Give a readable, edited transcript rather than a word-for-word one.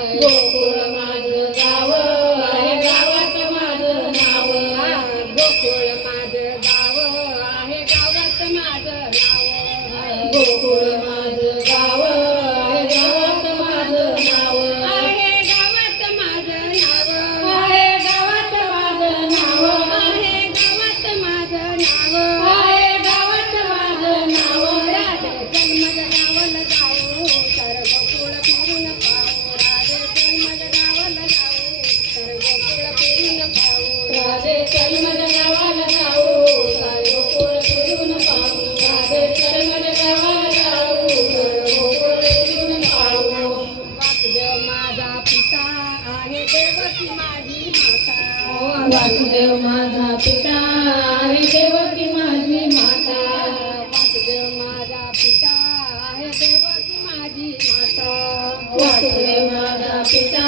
गोकुळ माझं गाव आहे, गावात माझं नाव. गोकुळ माझं गाव आहे, गावात माझं नाव. गोकुळ माझं गाव आहे, गावात माझं नाव. आहे गावात माझं नाव. आहे गावात माझं नाव. आहे गावात माझं नाव. आहे गावात माझं नाव. राधे जन्मज गावाला जाऊ, तर गोकुळ फिरून पाहू. राधे जन्मज गावाला जाऊ, तर गोकुळ फिरून पाहू. राधे चल माझ्या गावाला जाऊ, सारे गोकुळ फिरून पाहू. राधे चल माझ्या गावाला जाऊ, सारे गोकुळ फिरून पाहू. वासुदेव माझा पिता आहे, देवकी माझी माता. वासुदेव माझा पिता आहे, देवकी माझी माता. वासुदेव माझा पिता आहे, देवकी माझी माता. वासुदेव माझा पिता